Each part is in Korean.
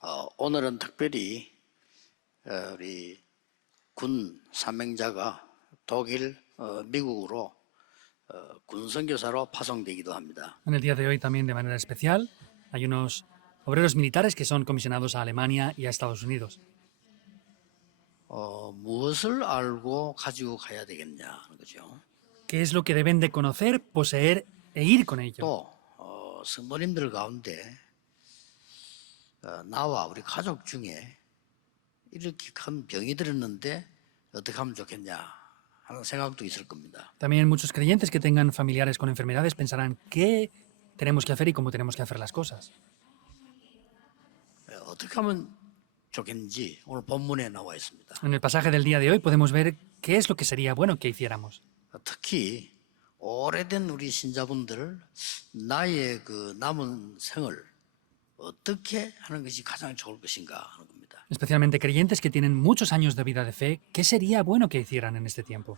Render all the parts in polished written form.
오늘은 특별히 우리 군 사명자가 독일, 미국으로 군 선교사로 파송되기도 합니다. En el día de hoy también de manera especial hay unos obreros militares que son comisionados a Alemania y a Estados Unidos. 무엇을 알고 가지고 가야 되겠냐 하는 거죠. ¿Qué es lo que deben de conocer, poseer e ir con ello? 또 성도님들 가운데 나와 우리 가족 중에 이렇게 큰 병이 들었는데 어떻게 하면 좋겠냐 하는 생각도 있을 겁니다. También muchos creyentes que tengan familiares con enfermedades pensarán qué tenemos que hacer y cómo tenemos que hacer las cosas. 어떻게 하면 좋겠는지 오늘 본문에 나와 있습니다. En el pasaje del día de hoy podemos ver qué es lo que sería bueno que hiciéramos. 특히 오래된 우리 신자분들 나의 그 남은 생을 어떻게 하는 것이 가장 좋을 것인가 하는 겁니다. Especialmente creyentes que tienen muchos años de vida de fe, ¿qué sería bueno que hicieran en este tiempo?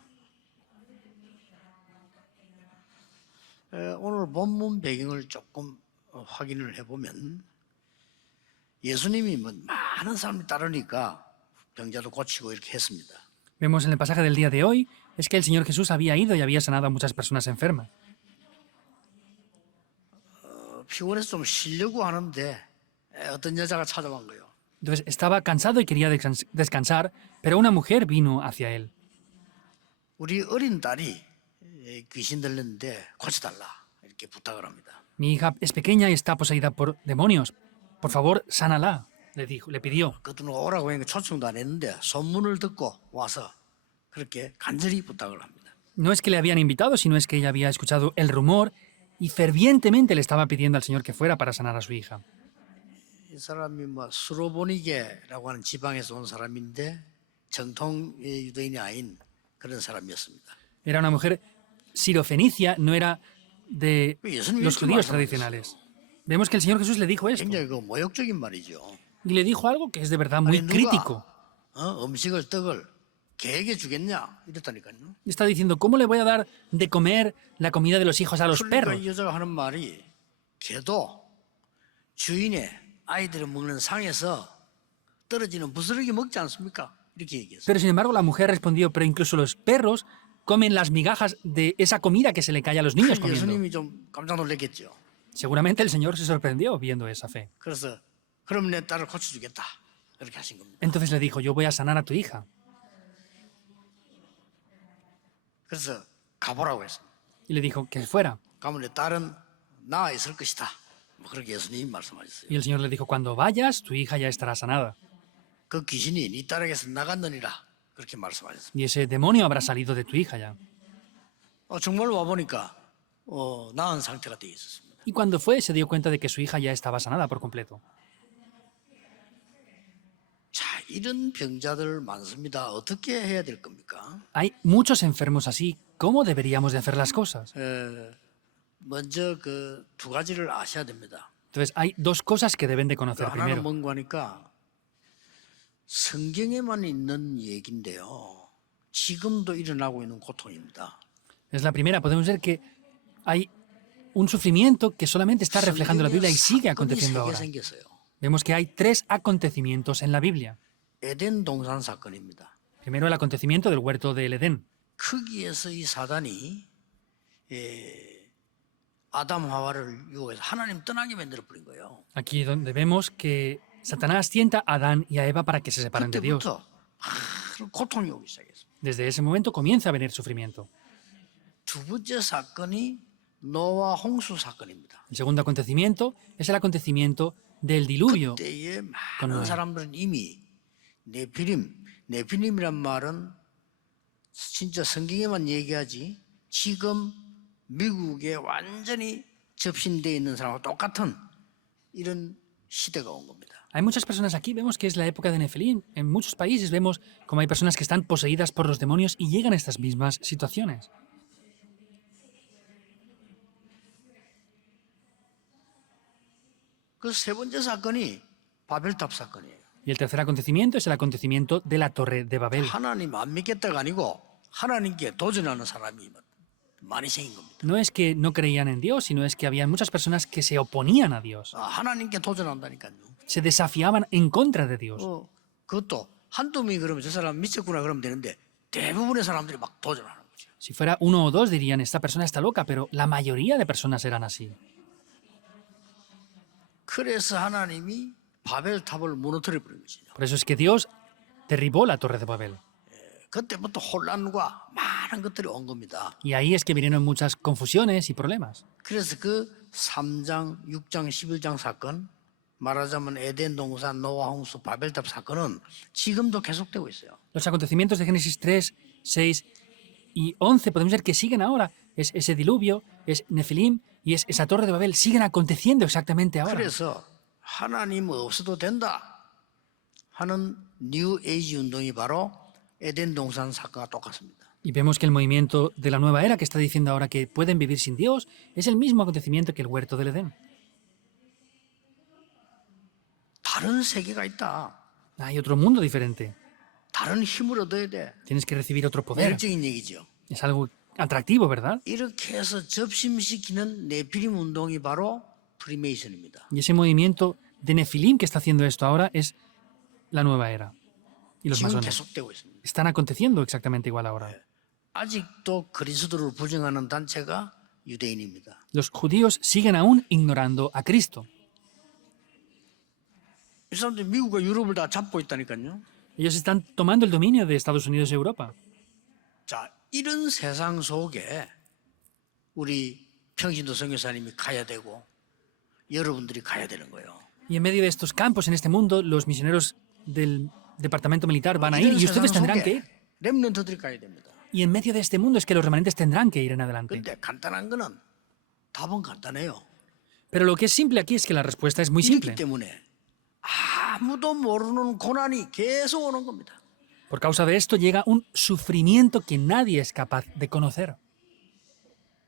오늘 본문 배경을 조금 확인을 해보면 예수님이 많은 사람이 따르니까 병자도 고치고 이렇게 했습니다. Vemos en el pasaje del día de hoy es que el Señor Jesús había ido y había sanado a muchas personas enfermas. 피곤해서 좀 쉬려고 하는데 어떤 여자가 찾아온 거예요. Entonces estaba cansado y quería descansar, pero una mujer vino hacia él. 우리 어린 딸이 귀신 들렸는데 고쳐달라 이렇게 부탁을 합니다. Mi hija es pequeña y está poseída por demonios. Por favor, sánala, le dijo, le pidió. 그들은 오라고 하니까 초청도 안 했는데 소문을 듣고 와서 그렇게 간절히 부탁을 합니다. No es que le habían invitado, sino es que ella había escuchado el rumor y fervientemente le estaba pidiendo al Señor que fuera para sanar a su hija. 이 사람이 수로보니게라고 하는 지방에서 온 사람인데 정통 유대인이 아닌 그런 사람이었습니다. Era una mujer sirofenicia, no era de 예수님이 los 이렇게 judíos 말씀하셨어요. tradicionales. Vemos que el Señor Jesús le dijo esto. 굉장히 그 모욕적인 말이죠. Y le dijo algo que es de verdad muy 아니, crítico. 음식을 떡을 개에게 주겠냐 이랬다니까요. Está diciendo, ¿cómo le voy a dar de comer la comida de los hijos a los 그러니까 perros? 이 여자가 하는 말이 개도 주인의 아이들을 먹는 상에서 떨어지는 부스러기 먹지 않습니까? 이렇게 얘기했어요. Pero sin embargo la mujer respondió, pero incluso los perros comen las migajas de esa comida que se le cae a los niños comiendo. 예수님이 좀 깜짝 놀랐겠죠. Seguramente el Señor se sorprendió viendo esa fe. 그래서 그럼 내 딸을 고쳐주겠다 이렇게 하신 겁니다. Entonces le dijo, yo voy a sanar a tu hija. 그래서 가보라고 했습니다. Y le dijo que fuera. 가면 내 딸은 나아 있을 것이다. 그렇게 예수님이 말씀하셨어요. Y el Señor le dijo, cuando vayas, tu hija ya estará sanada. 그 귀신이 네 딸에게서 나갔느니라 그렇게 말씀하셨습니다. Y ese demonio habrá salido de tu hija ya. 정말 와 보니까 나은 상태가 되어 있었습니다. Y cuando fue, se dio cuenta de que su hija ya estaba sanada por completo. 자, 이런 병자들 많습니다. 어떻게 해야 될 겁니까? Hay muchos enfermos así. ¿Cómo deberíamos de hacer las cosas? 먼저 그 두 가지를 아셔야 됩니다. Entonces, hay dos cosas que deben de conocer 하나는 primero. 뭔가 하니까 성경에만 있는 얘기인데요. 지금도 일어나고 있는 고통입니다. Es la primera. Podemos ver que hay un sufrimiento que solamente está reflejando la Biblia y sigue aconteciendo 사건이 ahora. 세개 생겼어요. Vemos que hay tres acontecimientos en la Biblia. 에덴 동산 사건입니다. Primero, el acontecimiento del huerto del Edén. 거기에서 이 사단이 아담 하와를 유혹해서 하나님 떠나게 만들어 버린 거예요. Aquí donde vemos que Satanás tienta a Adán y a Eva para que se separen de Dios. 그때부터 고통이 오기 시작했어요. Desde ese momento comienza a venir sufrimiento. 두 번째 사건이 노아 홍수 사건입니다. El segundo acontecimiento es el acontecimiento del diluvio. 그때에 con 많은 Noé. 사람들은 이미 네피림이란 말은 진짜 성경에만 얘기하지 지금 미국에 완전히 접신되어 있는 사람과 똑같은 이런 시대가 온 겁니다. Hay muchas personas aquí, vemos que es la época de Nefelín. En muchos países vemos como hay personas que están poseídas por los demonios y llegan a estas mismas situaciones. 그 세 번째 사건이 바벨탑 사건이에요. Y el tercer acontecimiento es el acontecimiento de la Torre de Babel. 하나님 안 믿겠다가 아니고 하나님께 도전하는 사람이 많이 생긴 겁니다. No es que no creían en Dios, sino es que había muchas personas que se oponían a Dios. 하나님께 도전한다니까요. se desafiaban en contra de Dios. 그것도 한두 명이 그러면 저 사람 미쳤구나 그러면 되는데 대부분의 사람들이 막 도전하는 거죠. Si fuera uno o dos dirían, esta persona está loca, pero la mayoría de personas eran así. 그래서 하나님이 바벨탑을 무너뜨려 버린 거죠. Por eso es que Dios derribó la torre de Babel. 그때부터 혼란과 많은 것들이 온 겁니다. Y ahí es que vinieron muchas confusiones y problemas. 그래서 그 3장, 6장, 11장 사건, 말하자면 에덴 동산, 노아 홍수, 바벨탑 사건은 지금도 계속되고 있어요. Los acontecimientos de Génesis 3, 6 y 11 podemos ver que siguen ahora. Es ese diluvio, es Nefilim y es esa torre de Babel. Siguen aconteciendo exactamente ahora. 그래서 하나님 없어도 된다 하는 뉴 에이지 운동이 바로 에덴 동산 사건과 똑같습니다. Y vemos que el movimiento de la nueva era que está diciendo ahora que pueden vivir sin Dios es el mismo acontecimiento que el huerto del Edén. 다른 세계가 있다. Hay otro mundo diferente. 다른 힘을 얻어야 돼. Tienes que recibir otro poder. 매력적인 얘기죠. Es algo atractivo, ¿verdad? 이렇게 해서 접심시키는 네피림 운동이 바로 프리메이슨입니다. Y ese movimiento de Nefilim que está haciendo esto ahora es la nueva era. Y los 지금 masones. 계속되고 있습니다. Están aconteciendo exactamente igual ahora. 아직도 그리스도를 부정하는 단체가 유대인입니다. Los judíos siguen aún ignorando a Cristo. 이 사람들이 미국과 유럽을 다 잡고 있다니까요. Ellos están tomando el dominio de Estados Unidos y Europa. 자, 이런 세상 속에 우리 평신도 선교사님이 가야 되고 여러분들이 가야 되는 거예요. Y en medio de estos campos, en este mundo, los misioneros del departamento militar van a ir 이런 y 세상 ustedes tendrán que 속에 ir. 렘넌트들이 가야 됩니다. Y en medio de este mundo es que los remanentes tendrán que ir en adelante. 근데 간단한 거는 답은 간단해요. Pero lo que es simple aquí es que la respuesta es muy 이렇기 simple. 때문에 아무도 모르는 고난이 계속 오는 겁니다. Por causa de esto llega un sufrimiento que nadie es capaz de conocer.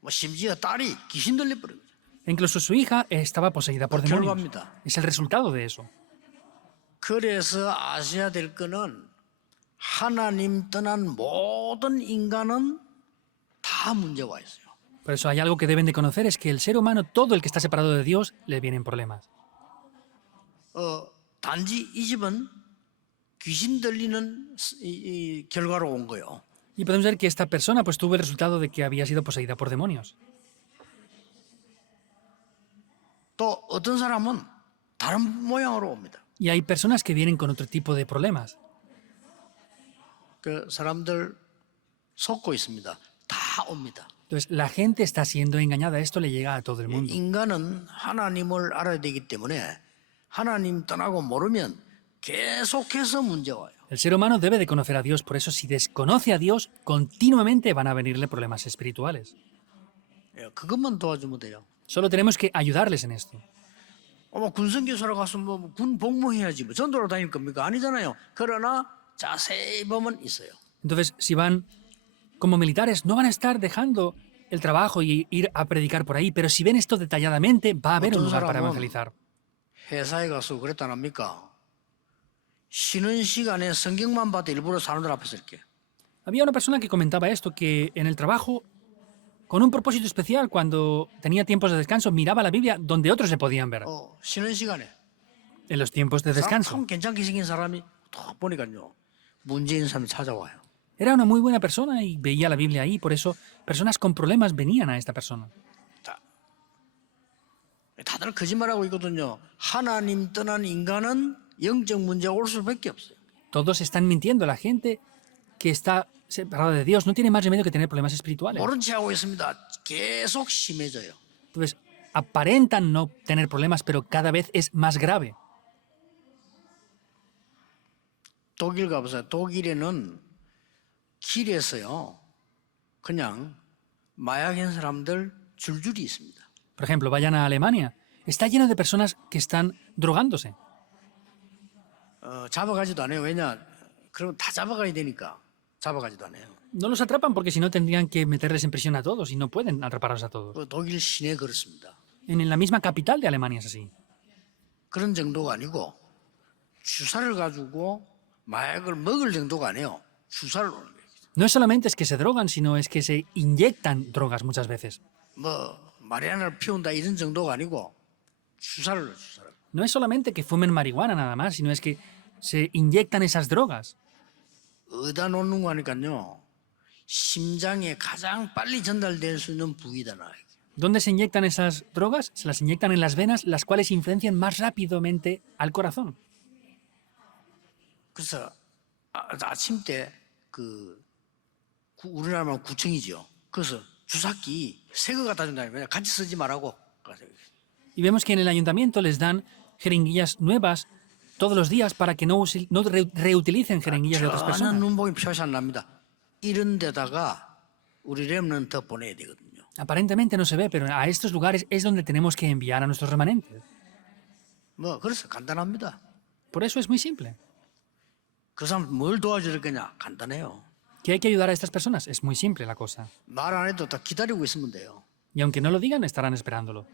뭐 심지어 딸이 귀신 들려버린 거죠. Incluso su hija estaba poseída por demonios. 결과입니다. Es el resultado de eso. 그래서 아셔야 될 거는 하나님 떠난 모든 인간은 다 문제가 있어요. Por eso hay algo que deben de conocer, es que el ser humano, todo el que está separado de Dios, le vienen problemas. 단지 이 집은 귀신 들리는 이 결과로 온 거예요. Y podemos ver que esta persona pues tuvo el resultado de que había sido poseída por demonios. 또 어떤 사람은 다른 모양으로 옵니다. Y hay personas que vienen con otro tipo de problemas. 그 사람들 속고 있습니다. 다 옵니다. Entonces, la gente está siendo engañada. Esto le llega a todo el mundo. 인간은 하나님을 알아야 되기 때문에 하나님 떠나고 모르면 계속해서 문제가 와요. El ser humano debe de conocer a Dios. Por eso, si desconoce a Dios, continuamente van a venirle problemas espirituales. 그것만 도와주면 돼요. Solo tenemos que ayudarles en esto. 군선교사로 가서 군 복무해야지 전도로 다닐 겁니까? 아니잖아요. 그러나 자세히 보면 있어요. Entonces, si van como militares, no van a estar dejando el trabajo y ir a predicar por ahí, pero si ven esto detalladamente, va a haber un lugar para evangelizar. 회사에 가서 그랬다랍니까? 쉬는 시간에 성경만 봐도 일부러 사람들 앞에서 이렇게. Había una persona que comentaba esto, que en el trabajo, con un propósito especial, cuando tenía tiempos de descanso, miraba la Biblia donde otros le podían ver, 쉬는 시간에. en los tiempos de descanso. 참 괜찮게 생긴 사람이 딱 보니까요. 문제 있는 사람이 찾아와요. Era una muy buena persona y veía la Biblia ahí, por eso personas con problemas venían a esta persona. 자, 다들 거짓말하고 있거든요. 하나님 떠난 인간은 영적 문제가 올 수밖에 없어요. Todos están mintiendo. La gente que está separada de Dios no tiene más remedio que tener problemas espirituales. 모른 채 하고 있습니다. 계속 심해져요. Entonces, aparentan no tener problemas, pero cada vez es más grave. 독일 가보세요. 독일에는 길에서요. 그냥 마약인 사람들 줄줄이 있습니다. Por ejemplo, vayan a Alemania. Está lleno de personas que están drogándose. 잡아가지도 않아요. 왜냐? 그럼 다 잡아가야 되니까 잡아가지도 않아요. No los atrapan porque si no tendrían que meterles en prisión a todos y no pueden atraparlos a todos. 독일 시내 그렇습니다. En la misma capital de Alemania es así. 그런 정도가 아니고 주사를 가지고 마약을 먹을 정도가 아니에요. 주사를 놓는 거예요. No es solamente es que se drogan, sino es que se inyectan drogas muchas veces. 뭐 마리아나를 피운다 이런 정도가 아니고 주사를. No es solamente que fumen marihuana nada más, sino es que se inyectan esas drogas. 어디다 놓는 거 하니까요. 심장에 가장 빨리 전달될 수 있는 부위다 나. ¿Dónde se inyectan esas drogas? Se las inyectan en las venas, las cuales influencian más rápidamente al corazón. 그래서 아침 때그 우리나라만 구청이죠. 그래서 주사기 새 거 갖다 준다니까 같이 쓰지 말라고. Y vemos que en el ayuntamiento les dan jeringuillas nuevas todos los días para que no reutilicen jeringuillas de otras 전혀 personas. 눈보기 표시 안 납니다. 이런 데다가 우리 렘넌트 보내야 되거든요. Aparentemente no se ve, pero a estos lugares es donde tenemos que enviar a nuestros remanentes. 뭐 그래서 간단합니다. Por eso es muy simple. 그 사람 뭘 도와줄 거냐? 간단해요. ¿Que hay que ayudar a estas personas? Es muy simple la cosa. 말 안 해도 다 기다리고 있으면 돼요. Y aunque no lo digan, estarán esperándolo.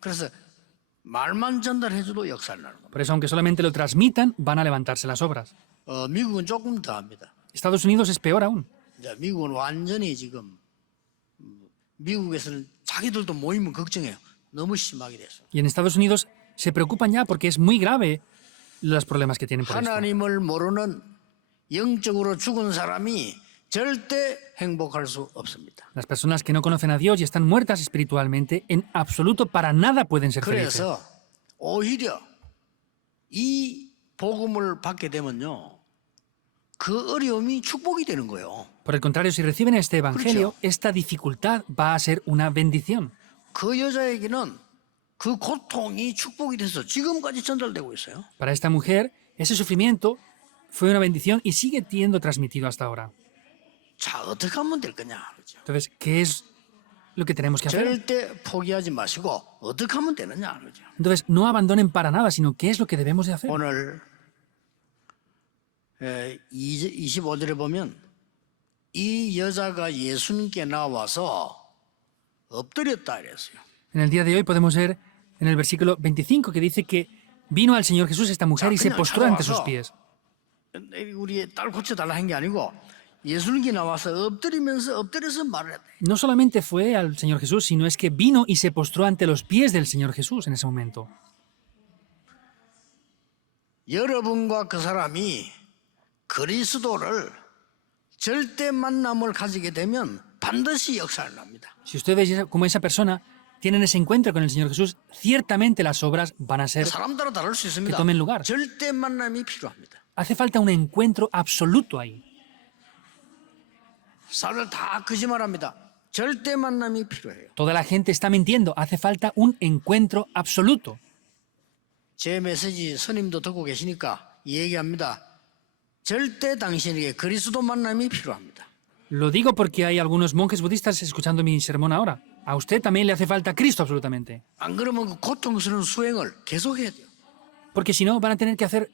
그래서 말만 전달해줘도 역사를 나는 겁니다. Por eso, aunque solamente lo transmitan, van a levantarse las obras. 미국은 조금 더 합니다. Estados Unidos es peor aún. 이제 미국은 완전히 지금 미국에서는 자기들도 모이면 걱정해요. 너무 심하게 돼서. Y en Estados Unidos se preocupan ya porque es muy grave los problemas que tienen por esto. 하나님을 모르는 영적으로 죽은 사람이 절대 행복할 수 없습니다. Las personas que no conocen a Dios y están muertas espiritualmente, en absoluto para nada pueden ser felices. 그래서 오히려 이 복음을 받게 되면요, 그 어려움이 축복이 되는 거예요. Por el contrario, si reciben este evangelio, esta dificultad va a ser una bendición. 그 여자에게는 그 고통이 축복이 돼서 지금까지 전달되고 있어요. Para esta mujer, ese sufrimiento fue una bendición y sigue siendo transmitido hasta ahora. 자, 어떻게 하면 될 거냐? 그렇죠? Entonces, ¿qué es lo que tenemos que hacer? 절대 포기하지 마시고 어떻게 하면 되느냐? 그렇죠? Entonces, no abandonen para nada, sino qué es lo que debemos de hacer. 오늘 25절에 보면 이 여자가 예수님께 나와서 엎드렸다 이랬어요. En el día de hoy podemos ver en el versículo 25 que dice que vino al Señor Jesús esta mujer y se postró ante sus pies. 우리 딸 고쳐달라 한 게 아니고 예수님께 나와서 엎드려서 말을 했대. No solamente fue al Señor Jesús, sino es que vino y se postró ante los pies del Señor Jesús en ese momento. 여러분과 그 사람이 그리스도를 절대 만남을 가지게 되면 반드시 역사를 납니다. Si ustedes, como esa persona, tienen ese encuentro con el Señor Jesús, ciertamente las obras van a ser... 사람 따라 다를 수 있습니다. que tomen lugar. 절대 만남이 필요합니다. Hace falta un encuentro absoluto ahí. 사람들 다 거짓말합니다. 절대 만남이 필요해요. Toda la gente está mintiendo. Hace falta un encuentro absoluto. 제 메시지 스님도 듣고 계시니까 얘기합니다. 절대 당신에게 그리스도 만남이 필요합니다. Lo digo porque hay algunos monjes budistas escuchando mi sermón ahora. A usted también le hace falta Cristo absolutamente. 안 그러면 그 고통스러운 수행을 계속해야 돼요. Porque si no, van a tener que hacer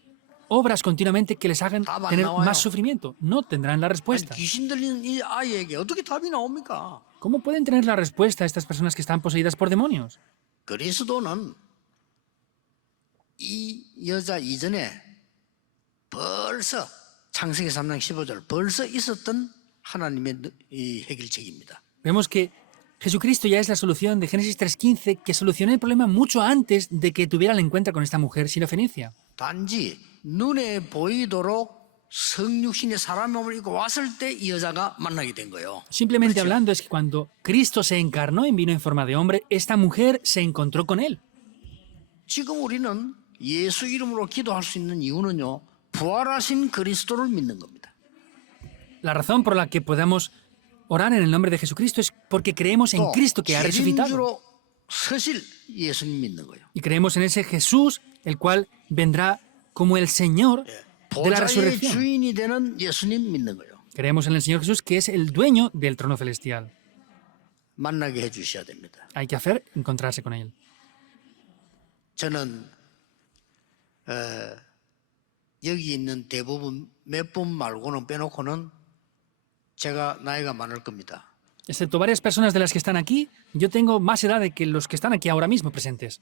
obras continuamente que les hagan tener más sufrimiento. No tendrán la respuesta. 귀신 들린 이 아이에게 어떻게 답이 나옵니까? ¿Cómo pueden tener la respuesta a estas personas que están poseídas por demonios? 그리스도는 이 여자 이전에 벌써 창세기 3장 15절 벌써 있었던 하나님의 이 해결책입니다. Vemos que Jesucristo ya es la solución de Génesis 3.15 que solucionó el problema mucho antes de que tuviera el encuentro con esta mujer sirofenicia. 단지 눈에 보이도록 성육신의 사람의 몸을 입고 왔을 때 이 여자가 만나게 된 거예요. Simplemente hablando es que cuando Cristo se encarnó y vino en forma de hombre, esta mujer se encontró con él. 지금 우리는 예수 이름으로 기도할 수 있는 이유는요. 부활하신 그리스도를 믿는 겁니다. La razón por la que podamos orar en el nombre de Jesucristo es porque creemos en 또 Cristo que ha resucitado. 책임주로 서실 예수님 믿는 거예요. Y creemos en ese Jesús, el cual vendrá como el Señor de la 보좌의 resurrección. 주인이 되는 예수님 믿는 거예요. Creemos en el Señor Jesús, que es el dueño del trono celestial. 만나게 해주셔야 됩니다. Hay que hacer encontrarse con él. 저는 여기 있는 대부분 몇 분 말고는 빼놓고는 제가 나이가 많을 겁니다. Excepto varias personas de las que están aquí, yo tengo más edad de que los que están aquí ahora mismo presentes.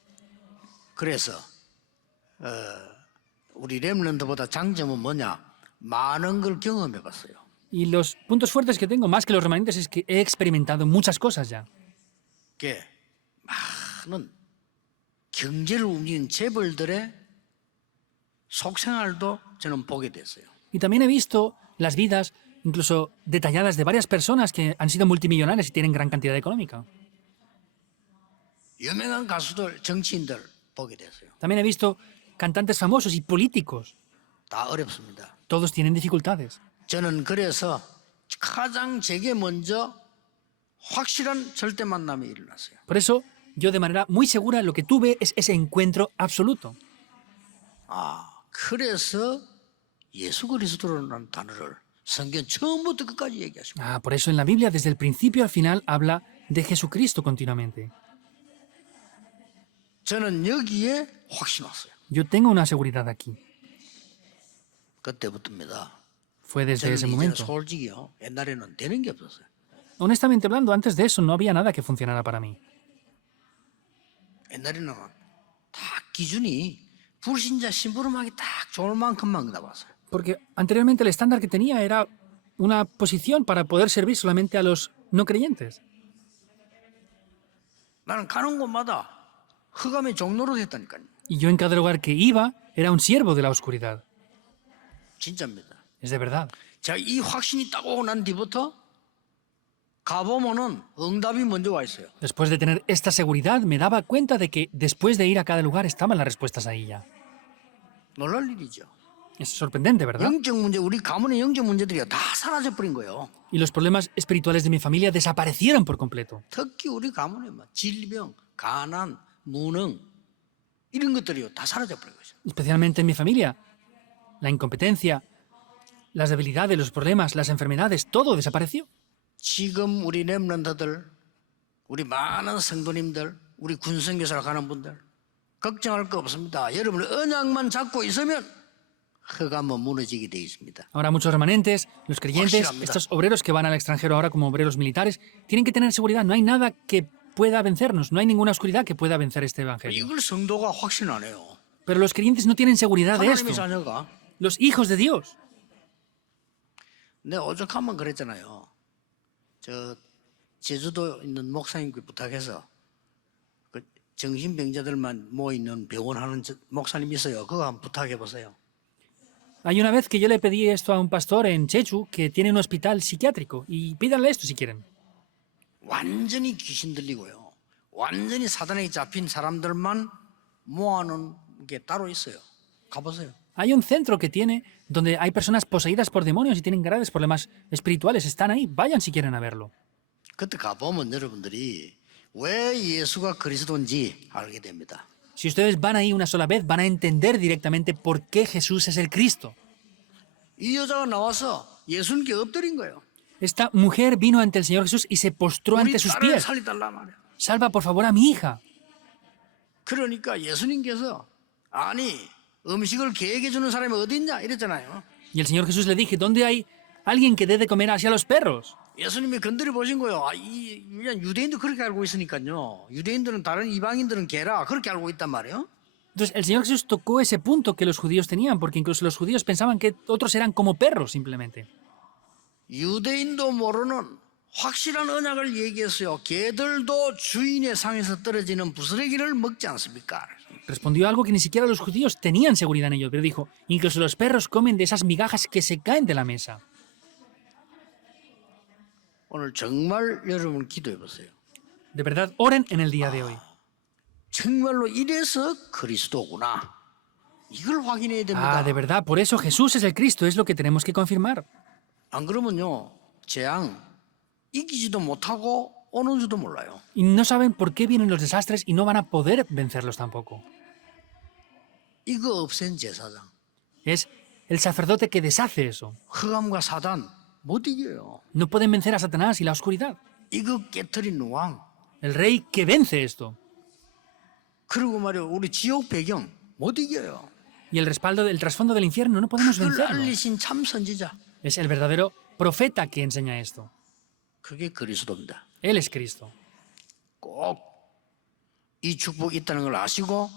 그래서 우리 렘넌트보다 장점은 뭐냐? 많은 걸 경험해봤어요. Y los puntos fuertes que tengo, más que los remanentes, es que he experimentado muchas cosas ya. 게 많은 경제를 움직이는 재벌들의 속생활도 저는 보게 됐어요. Y también he visto las vidas, incluso detalladas, de varias personas que han sido multimillonarias y tienen gran cantidad económica. 유명한 가수들, 정치인들 보게 됐어요. También he visto cantantes famosos y políticos. 다 어렵습니다. Todos tienen dificultades. 저는 그래서 가장 제게 먼저 확실한 절대 만남이 일어났어요. Por eso, yo de manera muy segura lo que tuve es ese encuentro absoluto. 그래서 예수 그리스도라는 단어를 성경 처음부터 끝까지 얘기하시고 Por eso en la Biblia, desde el principio al final, habla de Jesucristo continuamente. 저는 여기에 확신 왔어요. Yo tengo una seguridad aquí. 그때부터입니다. Fue desde 저는 ese 이제는 momento. 솔직히요. 옛날에는 되는 게 없었어요. Honestamente hablando, antes de eso no había nada que funcionara para mí. 옛날에는 다 기준이 불신자 심부름하기 딱 좋을 만큼만 나왔어요. Porque anteriormente el estándar que tenía era una posición para poder servir solamente a los no creyentes. 나는 가는 곳마다 흑암의 종로로 됐다니까요. Y yo en cada lugar que iba era un siervo de la oscuridad. 진짜입니다. Es de verdad. 제가 이 확신이 딱 오고 난 뒤부터 가보면은 응답이 먼저 와 있어요. Después de tener esta seguridad, me daba cuenta de que después de ir a cada lugar estaban las respuestas ahí ya. 놀랄 일이죠. Es sorprendente, ¿verdad? 영적 문제, 우리 가문의 영적 문제들이 다 사라져 버린 거예요. Y los problemas espirituales de mi familia desaparecieron por completo. 특히 우리 가문에 질병, 가난, 무능 이런 것들이요 다 사라져 버린 거죠. Especialmente en mi familia. La incompetencia, las debilidades, los problemas, las enfermedades, todo desapareció. 지금 우리 렘넌트들, 우리 많은 성도님들, 우리 군성교사를 가는 분들 걱정할 거 없습니다. 여러분 언약만 잡고 있으면 흑암은 무너지게 돼 있습니다. Ahora muchos remanentes, los creyentes, 확실합니다. estos obreros que van al extranjero ahora como obreros militares, tienen que tener seguridad. No hay nada que pueda vencernos, no hay ninguna oscuridad que pueda vencer este evangelio. 이걸 성도가 확신 안 해요. Pero los creyentes no tienen seguridad de 하나님의 esto. 자녀가 Los hijos de Dios. 내 오죽하면 그랬잖아요. 저 제주도 있는 목사님께 부탁해서 그 정신병자들만 모여 있는 병원 하는 목사님 있어요. 그거 한번 부탁해 보세요. Hay una vez que yo le pedí esto a un pastor en Chechu que tiene un hospital psiquiátrico y pídanle esto si quieren. 완전히 귀신 들리고요. 완전히 사단에 잡힌 사람들만 모아놓은 게 따로 있어요. 가보세요. Hay un centro que tiene donde hay personas poseídas por demonios y tienen graves problemas espirituales. Están ahí. Vayan si quieren a verlo. 그때 가보면 여러분들이 왜 예수가 그리스도인지 알게 됩니다. Si ustedes van ahí una sola vez, van a entender directamente por qué Jesús es el Cristo. 이 여자가 나와서 예수님께 엎드린 거예요. Esta mujer vino ante el Señor Jesús y se postró 우리 ante sus 딸을 pies. 살리달라 말이야. Salva por favor a mi hija. 그러니까 예수님께서 아니 음식을 계획해 주는 사람이 어디 있냐 이랬잖아요. Y el Señor Jesús le dije, ¿dónde hay alguien que dé de comer hacia los perros? 예수님이 건드려 보신 거예요. 그냥 유대인도 그렇게 알고 있으니까요. 유대인들은 다른 이방인들은 개라 그렇게 알고 있단 말이에요. Entonces el Señor Jesús tocó ese punto que los judíos tenían, porque incluso los judíos pensaban que otros eran como perros simplemente. 유대인도 모르는 확실한 언약을 얘기했어요. 개들도 주인의 상에서 떨어지는 부스러기를 먹지 않습니까? Respondió algo que ni siquiera los judíos tenían seguridad en ello, pero dijo, incluso los perros comen de esas migajas que se caen de la mesa. 오늘 정말 여러분 기도해 보세요. De verdad, oren en el día de hoy. 정말로 이래서 그리스도구나. 이걸 확인해야 됩니다. De verdad, por eso Jesús es el Cristo, es lo que tenemos que confirmar. 안 그러면요, 재앙 이기지도 못하고 오는 줄도 몰라요. Y no saben por qué vienen los desastres y no van a poder vencerlos tampoco. 이거 없앤 제사장, Es el sacerdote que deshace eso. 흑암과 사단 못 이겨요. No pueden vencer a Satanás y la oscuridad. 이거 깨트린 왕. El rey que vence esto. 그리고 말이요, 우리 지옥 배경 못 이겨요. Y el respaldo del trasfondo del infierno no podemos 그걸 vencerlo. 알리신 참 선지자. Es el verdadero profeta que enseña esto. 그게 그리스도입니다. Él es Cristo. 꼭 이 축복이 있다는 걸 아시고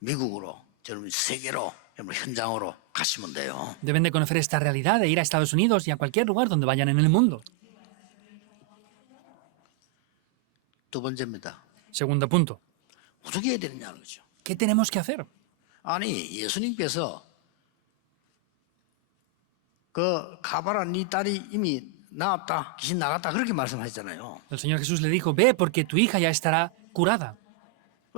미국으로, 여러분 세계로, 여러분 현장으로 가시면 돼요. Deben de conocer esta realidad e ir a Estados Unidos y a cualquier lugar donde vayan en el mundo. 두 번째입니다. Segundo punto. 어떻게 해야 되느냐는 거죠. ¿Qué tenemos que hacer? 아니 예수님께서 그 가봐라 네 딸이 이미 나았다 귀신 나갔다 그렇게 말씀하셨잖아요. El Señor Jesús le dijo, ve porque tu hija ya estará curada.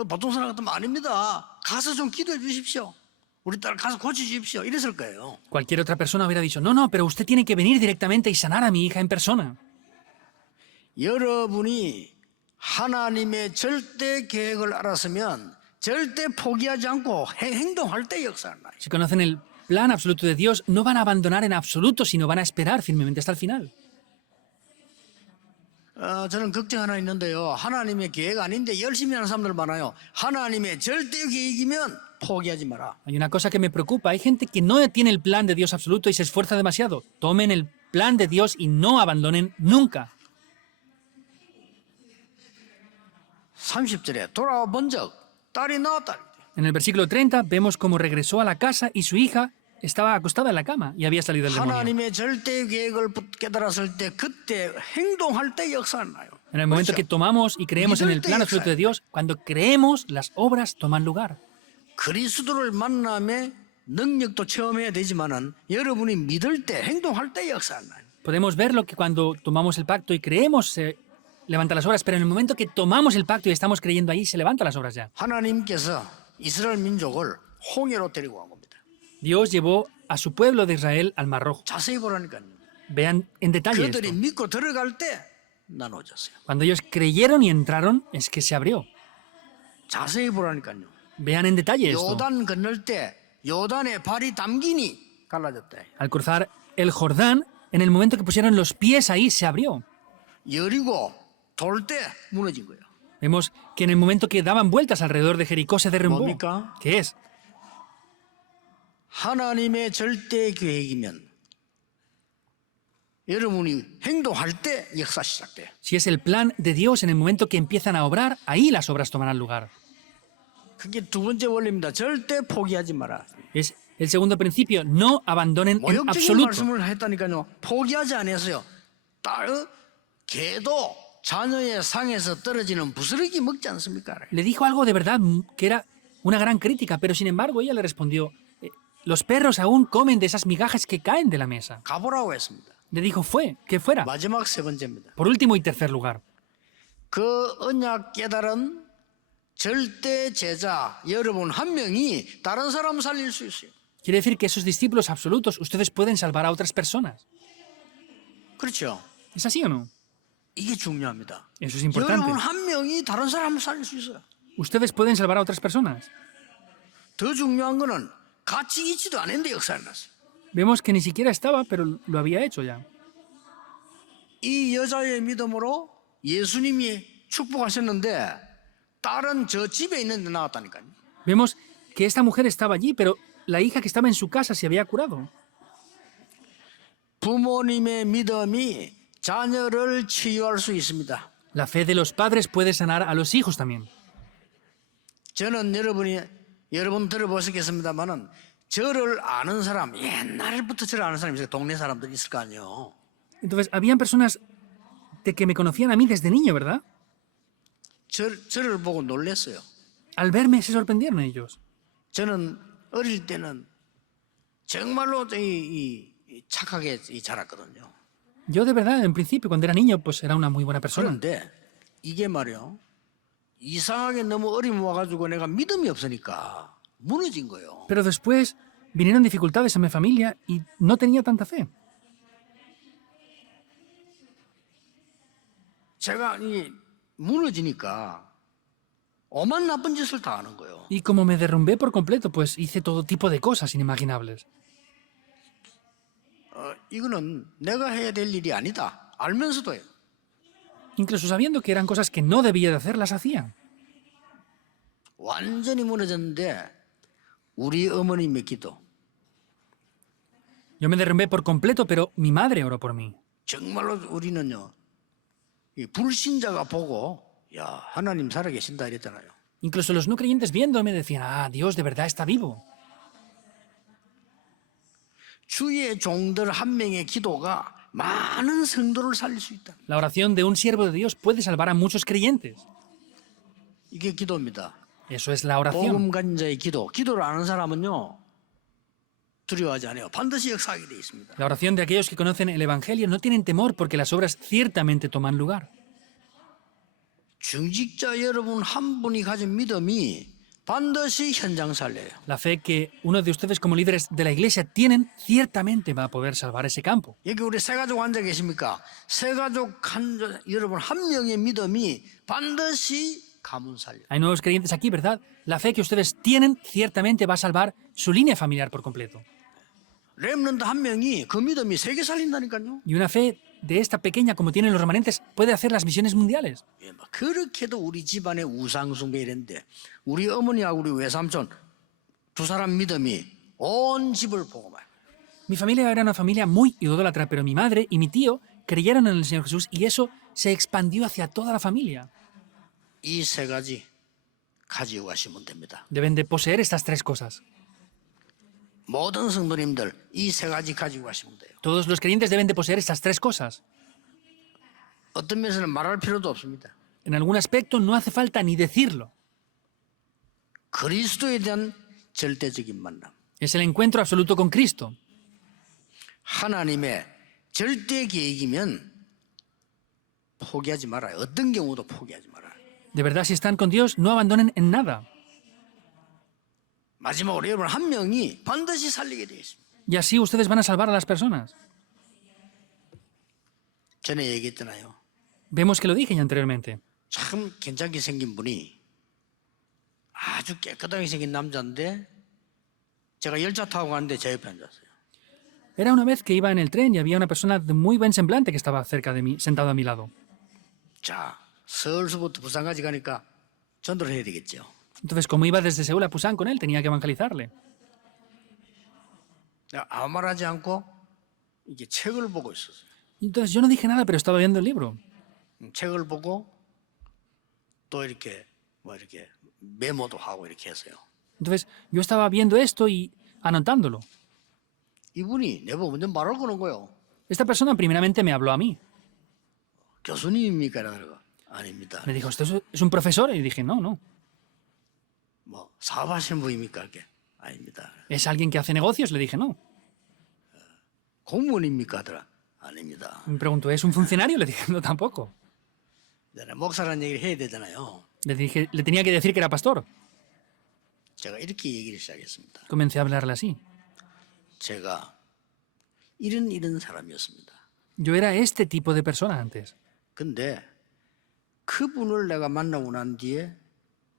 보통 사람 같으면 아닙니다. 가서 좀 기도해 주십시오. 우리 딸 가서 고쳐주십시오. 이랬을 거예요. Cualquier otra persona hubiera dicho, no, no, pero usted tiene que venir directamente y sanar a mi hija en persona. 여러분이 하나님의 절대 계획을 알았으면 절대 포기하지 않고 행동할 때 역사를 나요. Si conocen el plan absoluto de Dios, no van a abandonar en absoluto, sino van a esperar firmemente hasta el final. 저는 걱정 하나 있는데요. 하나님의 계획 아닌데 열심히 하는 사람들 많아요. 하나님의 절대 계획이면 포기하지 마라. Hay una cosa que me preocupa. Hay gente que no tiene el plan de Dios absoluto y se esfuerza demasiado. Tomen el plan de Dios y no abandonen nunca. 30절에 돌아와 본 적 딸이 나왔다. En el versículo 30 vemos cómo regresó a la casa y su hija estaba acostada en la cama y había salido el demonio. 하나님의 절대 계획을 깨달았을 때 그때 행동할 때 역사를 나요. En el momento que tomamos y creemos en el plan absoluto de Dios, cuando creemos, las obras toman lugar. 그리스도를 만남에 능력도 체험해야 되지만은 여러분이 믿을 때 행동할 때 역사를 나요. Podemos verlo que cuando tomamos el pacto y creemos se levanta las obras, pero en el momento que tomamos el pacto y estamos creyendo ahí, se levantan las obras ya. 하나님께서 이스라엘 민족을 홍해로 데리고 간 겁니다. Dios llevó a su pueblo de Israel al Mar Rojo. 자세히 보라니까요. Vean en detalle esto. 그들이 믿고 들어갈 때 나눠졌어요. Cuando ellos creyeron y entraron, es que se abrió. 자세히 보라니까요. Vean en detalle esto. 요단 건널 때 요단에 발이 담기니 갈라졌다. Al cruzar el Jordán, en el momento que pusieron los pies ahí, se abrió. 여리고 돌 때 무너진 거예요. Vemos que en el momento que daban vueltas alrededor de Jericó se derrumbó. 뭡니까? ¿Qué es? 하나님의 절대 계획이면 여러분이 행동할 때 역사 시작돼요. Si es el plan de Dios, en el momento que empiezan a obrar, ahí las obras tomarán lugar. 그게 두 번째 원리입니다. 절대 포기하지 마라. Es el segundo principio, no abandonen en 모욕적인 absoluto. 말씀을 했다니까요. 포기하지 않았어요. 딸, 개도 자녀의 상에서 떨어지는 부스러기 먹지 않습니까? Le dijo algo de verdad que era una gran crítica, pero sin embargo ella le respondió, los perros aún comen de esas migajas que caen de la mesa. 가보라고 했습니다. Le dijo, que fuera. 마지막 세 번째입니다. Por último y tercer lugar, 그 언약 깨달은 절대 제자 여러분 한 명이 다른 사람 살릴 수 있어요. quiere decir que esos discípulos absolutos, ustedes pueden salvar a otras personas. 그렇죠. ¿Es así o no? 이게 중요합니다. Eso es importante. 여러분 한 명이 다른 사람을 살릴 수 있어요. Ustedes pueden salvar a otras personas. 더 중요한 거는 같이 있지도 않은데 역사를 났어요. Vemos que ni siquiera estaba, pero lo había hecho ya. 이 여자의 믿음으로 예수님이 축복하셨는데 딸은 저 집에 있는 데 나왔다니까요. Vemos que esta mujer estaba allí, pero la hija que estaba en su casa se había curado. 부모님의 믿음이 자녀를 치유할 수 있습니다. La fe de los padres puede sanar a los hijos también. 저는 여러분 들어보시겠습니다만은 저를 아는 사람 옛날부터 저를 아는 사람이 있어요. 동네 사람들 있을 거 아니에요. Entonces, habían personas de que me conocían a mí desde niño, ¿verdad? 저를 보고 놀랐어요. Al verme se sorprendieron ellos. 저는 어릴 때는 정말로 착하게 자랐거든요. Yo de verdad, en principio, cuando era niño, pues era una muy buena persona. 그런데 이게 말이요. 이상하게 너무 어려움 와가지고 내가 믿음이 없으니까 무너진 거예요. Pero después vinieron dificultades en mi familia y no tenía tanta fe. 제가 무너지니까 오만 나쁜 짓을 다 하는 거예요. Y como me derrumbé por completo, pues hice todo tipo de cosas inimaginables. 이거는 내가 해야 될 일이 아니다. 알면서도 해요. Incluso sabiendo que eran cosas que no debía de hacer, las hacía. 완전히 무너졌는데 우리 어머님의 기도. Yo me derrumbé por completo, pero mi madre oró por mí. 정말로 우리는요. 이 불신자가 보고 야 하나님 살아계신다 이랬잖아요. Incluso los no creyentes viéndome decían, ah, Dios de verdad está vivo. 주의 종들 한 명의 기도가 많은 성도를 살릴 수 있다. La oración de un siervo de Dios puede salvar a muchos creyentes. 이게 기도입니다. Eso es la oración. 복음 가진 자의 기도. 기도를 아는 사람은요. 두려워하지 않아요. 반드시 역사하게 되어 있습니다. La oración de aquellos que conocen el Evangelio no tienen temor porque las obras ciertamente toman lugar. 중직자 여러분 한 분이 가진 믿음이 반드시 현장 살려요. La fe que uno de ustedes como líderes de la iglesia tienen ciertamente va a poder salvar ese campo. 여기 우리 새가족 앉아 계십니까? 새가족 여러분 한 명의 믿음이 반드시 가문 살려. Hay nuevos creyentes aquí, ¿verdad? La fe que ustedes tienen ciertamente va a salvar su línea familiar por completo. 렘넌트 한 명이 그 믿음이 세계 살린다니까요. Y una fe de esta pequeña, como tienen los remanentes, puede hacer las misiones mundiales. 예, 막 그렇게도 우리 집안에 우상숭배 이랬는데 우리 어머니하고 우리 외삼촌 두 사람 믿음이 온 집을 보고 말. Mi familia era una familia muy idólatra, pero mi madre y mi tío creyeron en el Señor Jesús y eso se expandió hacia toda la familia. 이 세 가지 가지고 가시면 됩니다. Deben de poseer estas tres cosas. 모든 성도님들 이 세 가지 가지고 가시면 돼요. Todos los creyentes deben de poseer estas tres cosas. 어떤 면에서는 말할 필요도 없습니다. En algún aspecto no hace falta ni decirlo. 그리스도에 대한 절대적인 만남. Es el encuentro absoluto con Cristo. 하나님의 절대 계획이면 포기하지 말아요. 어떤 경우도 포기하지 말아요. De verdad, si están con Dios, no abandonen en nada. 마지막으로 여러분 한 명이 반드시 살리게 되어 있습니다. Y así ustedes van a salvar a las personas. 전에 얘기했잖아요. Vemos que lo dije ya anteriormente. 참 괜찮게 생긴 분이 아주 깨끗하게 생긴 남자인데 제가 열차 타고 가는데 제 옆에 앉았어요. Era una vez que iba en el tren y había una persona de muy buen semblante que estaba cerca de mí, sentado a mi lado. 자, 서울서부터 부산까지 가니까 전도를 해야 되겠죠. Entonces, como iba desde Seúl a Pusan con él, tenía que evangelizarle. 내가 아무 말 하지 않고 이게 책을 보고 있었어요. Entonces yo no dije nada, pero estaba viendo el libro. 책을 보고 또 이렇게 뭐 이렇게 메모도 하고 이렇게 했어요. Entonces yo estaba viendo esto y anotándolo. 이분이 내보고 먼저 말을 거는 거예요. Esta persona primeramente me habló a mí. 교수님입니까? 이러다가 아닙니다. Me dijo, ¿esto es un profesor? Y dije, no, no. 뭐 사업하시는 분입니까? 이렇게 아닙니다. ¿Es alguien que hace negocios? Le dije, no. 공무원입니까? 하더라. 아닙니다. Me preguntó, ¿es un funcionario? Le dije, no, tampoco. 내가 목사라는 얘기를 해야 되잖아요. Le dije, le tenía que decir que era pastor. 제가 이렇게 얘기를 시작했습니다. Comencé a hablarle así. 제가 이런 사람이었습니다. Yo era este tipo de persona antes. 근데 그분을 내가 만나고 난 뒤에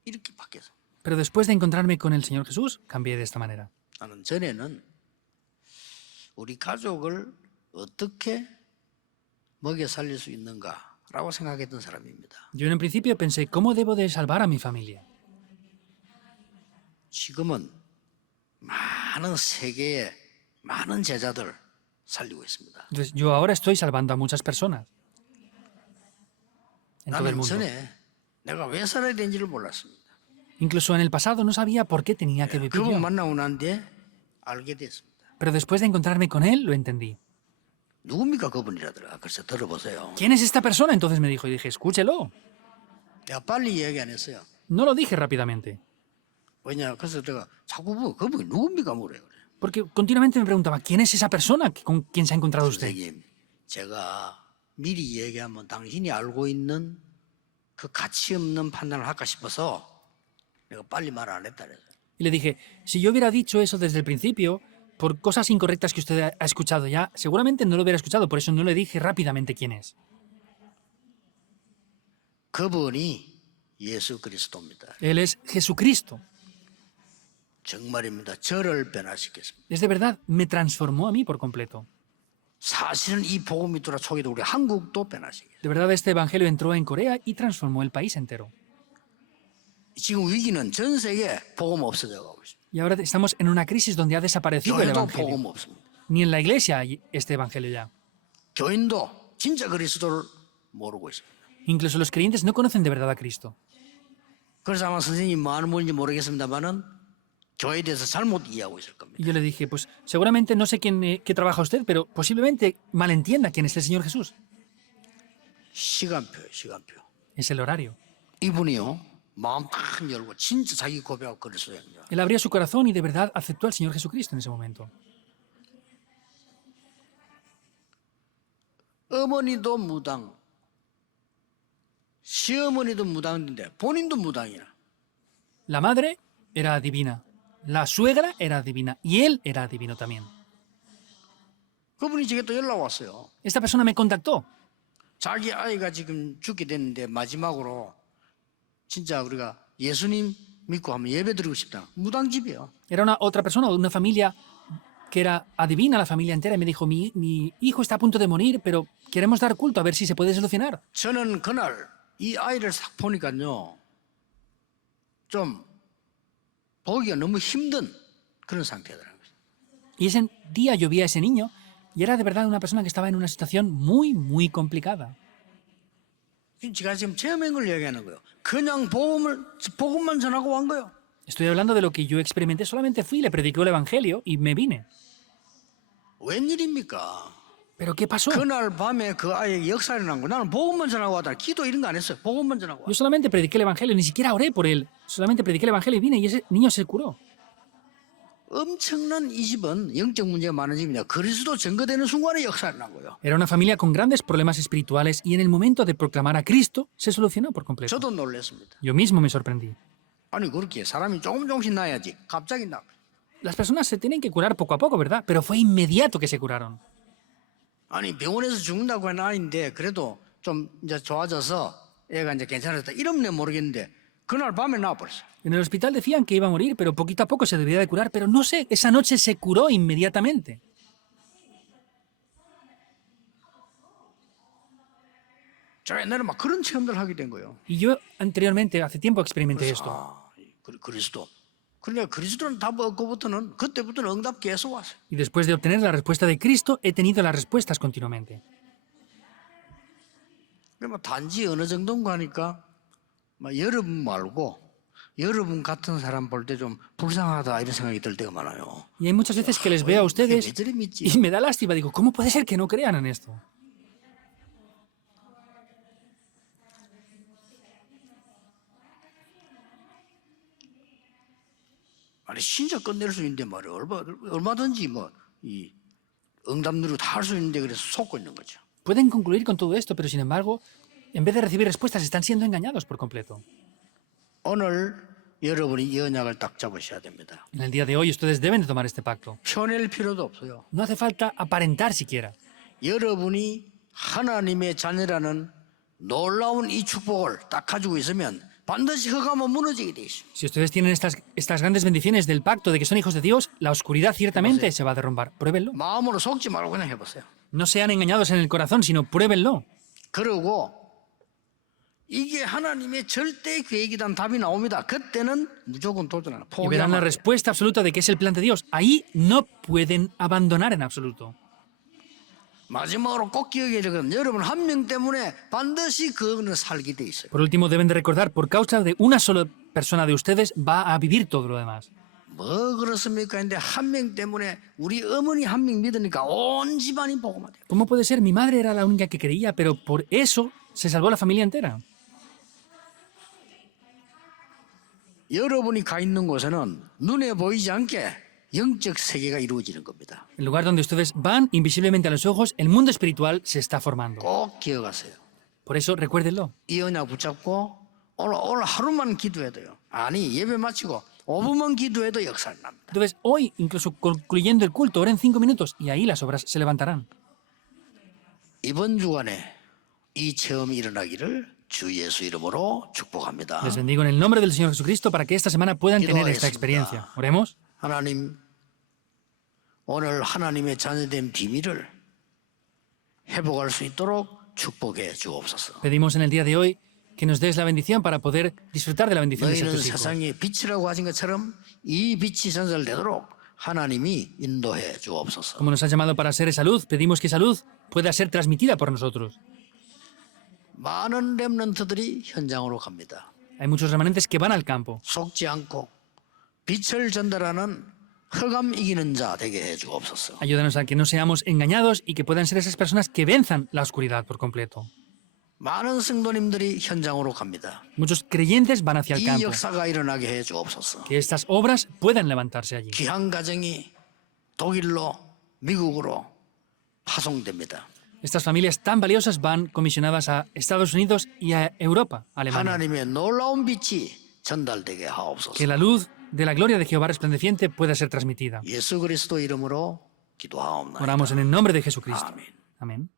이렇게 바뀌었어. Pero después de encontrarme con el Señor Jesús, cambié de esta manera. 나는 전에는 우리 가족을 어떻게 먹여 살릴 수 있는가라고 생각했던 사람입니다. Yo en un principio pensé, ¿cómo debo de salvar a mi familia? 지금은 많은 세계의 많은 제자들 살리고 있습니다. Entonces, yo ahora estoy salvando a muchas personas en todo el 나는 mundo. 전에 내가 왜 살아야 되는지를 몰랐습니다. Incluso en el pasado no sabía por qué tenía que vivir 그분 yo. 만나고 난 뒤에 알게 됐습니다. Pero después de encontrarme con él, lo entendí. 누굽니까 그분이라더라. 글쎄 들어보세요. ¿Quién es esta persona? Entonces me dijo y dije, escúchelo. 내가 빨리 얘기 안 했어요. No lo dije rápidamente, 왜냐? 그래서 내가 자꾸 그분이 누굽니까 뭐래요. 그래. porque continuamente me preguntaba, ¿quién es esa persona con quien se ha encontrado usted? 선생님, 제가 미리 얘기하면 당신이 알고 있는 그 가치 없는 판단을 할까 싶어서 내가 빨리 말 안 했다 그래서. Y le dije, si yo hubiera dicho eso desde el principio, por cosas incorrectas que usted ha escuchado ya, seguramente no lo hubiera escuchado, por eso no le dije rápidamente quién es. 그분이 예수 그리스도입니다. Él es Jesucristo. 정말입니다. 저를 변화시켰습니다. Es de verdad, me transformó a mí por completo. 사실은 이 복음이 들어 초기도 우리 한국도 변화시켰어요. De verdad, este evangelio entró en Corea y transformó el país entero. 지금 위기는 전 세계 복음 없어져 가고 있습니다. Y ahora estamos en una crisis donde ha desaparecido el 교회도 evangelio. 복음 없습니다. Ni en la iglesia hay este evangelio ya. 교인도 진짜 그리스도를 모르고 있습니다. Incluso los creyentes no conocen de verdad a Cristo. 그래서 아마 선생님이 뭐 하는 분인지 모르겠습니다만은 교회에 대해서 잘못 이해하고 있을 겁니다. Y yo le dije, pues seguramente no sé qué trabaja usted, pero posiblemente malentienda quién es el Señor Jesús. 시간표요, 시간표. Es el horario. 이분이요. 마음 탁 열고 진짜 자기 고백하고 그랬어요. Él abrió su corazón y de verdad aceptó al Señor Jesucristo en ese momento. 어머니도 무당, 시어머니도 무당인데 본인도 무당이야. La madre era adivina, la suegra era adivina y él era adivino también. 그분이 제게 또 연락 왔어요. Esta persona me contactó. 자기 아이가 지금 죽게 됐는데 마지막으로 진짜 우리가 예수님 믿고 하면 예배 드리고 싶다. 무당집이에요. Era una otra persona, una familia que era adivina, la familia entera, y me dijo, mi hijo está a punto de morir, pero queremos dar culto a ver si se puede solucionar. 저는 그날 이 아이를 싹 보니까요. 좀 보기가 너무 힘든 그런 상태더라고요. Y ese día yo vi a ese niño y era de verdad una persona que estaba en una situación muy, muy complicada. 제가 지금 체험한 걸 얘기하는 거예요. 그냥 복음만 전하고 온 거예요. Estoy hablando de lo que yo experimenté. Solamente fui, le prediqué el Evangelio y me vine. 웬일입니까? ¿Pero qué pasó? 그날 밤에 그 아이에게 역사를 난 거. 나는 복음만 전하고 왔다. 기도 이런 거 안 했어요. 복음만 전하고 Yo 왔다. solamente prediqué el Evangelio, ni siquiera oré por él. Solamente prediqué el Evangelio y vine y ese niño se curó. 엄청난 이 집은 영적 문제가 많은 집이냐. 그리스도 증거되는 순간에 역사를 난 거예요. Era una familia con grandes problemas espirituales y en el momento de proclamar a Cristo se solucionó por completo. 저도 놀랐습니다. Yo mismo me sorprendí. 아니 그렇게 사람이 조금씩 나야지. 갑자기 나. Las personas se tienen que curar poco a poco, ¿verdad? Pero fue inmediato que se curaron. 아니 병원에서 죽는다고 한 아이인데 그래도 좀 이제 좋아져서 애가 이제 괜찮았다. 이러면 모르겠는데 그날 밤에 나와버렸어요. En el hospital decían que iba a morir, pero poquito a poco se debía de curar. Pero no sé, esa noche se curó inmediatamente. 제가 옛날에 막 그런 체험들 하게 된 거예요. Y yo anteriormente, hace tiempo, experimenté 그래서 esto. 그리스도. 그러니까 그리스도는 답 얻고부터는 그때부터는 응답 계속 왔어요. Y después de obtener la respuesta de Cristo, he tenido las respuestas continuamente. 그러면 단지 어느 정도인가 하니까 막 여러분 말고 여러분 같은 사람 볼 때 좀 불쌍하다 이런 생각이 들 때가 많아요. Y hay muchas veces que les veo a ustedes 왜 저리 믿지? y me da lástima. Digo, ¿cómo puede ser que no crean en esto? 아니 신적 끝낼 수 있는데 말이야. 얼마든지 뭐 이 응답 누리고 다 할 수 있는데 그래서 속고 있는 거죠. Pueden concluir con todo esto, pero sin embargo, en vez de recibir respuestas, están siendo engañados por completo. 오늘 여러분이 이 언약을 딱 잡으셔야 됩니다. En el día de hoy, ustedes deben de tomar este pacto. 펴낼 필요도 없어요. No hace falta aparentar siquiera. 여러분이 하나님의 자녀라는 놀라운 이 축복을 딱 가지고 있으면 반드시 흑암은 무너지게 돼 있어요. Si ustedes tienen estas grandes bendiciones del pacto de que son hijos de Dios, la oscuridad ciertamente se va a derrumbar. Pruébenlo. 마음으로 속지 말고 그냥 해보세요. No sean engañados en el corazón, sino pruébenlo. 그리고 이게 하나님의 절대 계획이란 답이 나옵니다. 그때는 무조건 도전하라. Y verán la 포기하면 respuesta absoluta de que es el plan de Dios. Ahí no pueden abandonar en absoluto. 마지막으로 꼭 기억해야 되거든요. 여러분 한 명 때문에 반드시 그거는 살게 돼 있어요. Por último, deben de recordar, por causa de una sola persona de ustedes, va a vivir todo lo demás. 뭐 그렇습니까? 근데 한 명 때문에 우리 어머니 한 명 믿으니까 온 집안이 복음화 돼요. ¿Cómo puede ser? Mi madre era la única que creía, pero por eso se salvó la familia entera. 여러분이 가 있는 곳에는 눈에 보이지 않게 영적 세계가 이루어지는 겁니다. El lugar donde ustedes van, invisiblemente a los ojos, el mundo espiritual se está formando. 꼭 기억하세요. Por eso, recuérdenlo. 이 언약 붙잡고 오늘 하루만 기도해도요. 아니 예배 마치고 5분만 기도해도 역사를 납니다. Entonces, hoy, incluso concluyendo el culto, oren 5 minutos y ahí las obras se levantarán. 이번 주간에 이 체험이 일어나기를 주 예수 이름으로 축복합니다. Les bendigo en el nombre del Señor Jesucristo para que esta semana puedan tener esta experiencia. Oremos. 하나님, 오늘 하나님의 자녀된 비밀을 회복할 수 있도록 축복해 주옵소서. Pedimos en el día de hoy que nos des la bendición para poder disfrutar de la bendición de ser 너희는 tus hijos. 세상의 빛이라고 하신 것처럼 이 빛이 전설되도록 하나님이 인도해 주옵소서. Como nos has llamado para ser esa luz, pedimos que esa luz pueda ser transmitida por nosotros. 많은 렘넌트들이 현장으로 갑니다. Hay muchos remanentes que van al campo. 속지 않고 빛을 전달하는 흑암 이기는 자 되게 해 주옵소서. Ayúdanos a que no seamos engañados y que puedan ser esas personas que venzan la oscuridad por completo. 많은 성도님들이 현장으로 갑니다. Muchos creyentes van hacia el 이 campo. 역사가 일어나게 해 주옵소서. Que estas obras puedan levantarse allí. 귀한 가정이 독일로 미국으로 파송됩니다. Estas familias tan valiosas van comisionadas a Estados Unidos y a Europa, Alemania. 하나님의 놀라운 빛이 전달되게 하옵소서. Que la luz de la gloria de Jehová resplandeciente pueda ser transmitida. 예수 그리스도 이름으로 기도하옵나이다. Oramos en el nombre de Jesucristo. 아멘. Amén.